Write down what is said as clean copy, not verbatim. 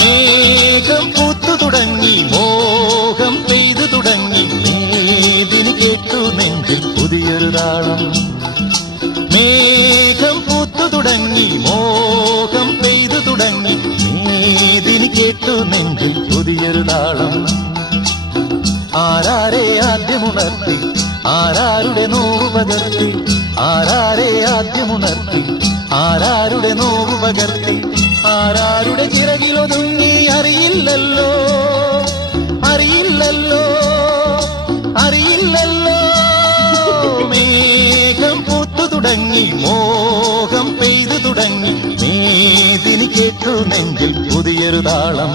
മേഘം പൂത്തു തുടങ്ങി, മോഹം പെയ്തു തുടങ്ങി, മേദിനി കേട്ടു നെഞ്ചിൽ പുതിയൊരു താളം. മേഘം പൂത്തു തുടങ്ങി, മോഹം പെയ്തു തുടങ്ങി, മേദിനി കേട്ടു നെഞ്ചിൽ പുതിയൊരു താളം. ആരാരെ ആദ്യമുണർത്തി, ആരാരുടെ നോവ് പകർത്തി, ആരാരെ ആദ്യമുണർത്തി, ആരാരുടെ നോവ് പകർത്തി, ആരാരുടെ ചിറകിലൊതുങ്ങി അറിയില്ലല്ലോ, അറിയില്ലല്ലോ, അറിയില്ലല്ലോ. മേഘം പൂത്തു തുടങ്ങി, മോഹം പെയ്തു തുടങ്ങി, മേദിനി കേട്ടു നെഞ്ചിൽ പുതിയൊരു താളം.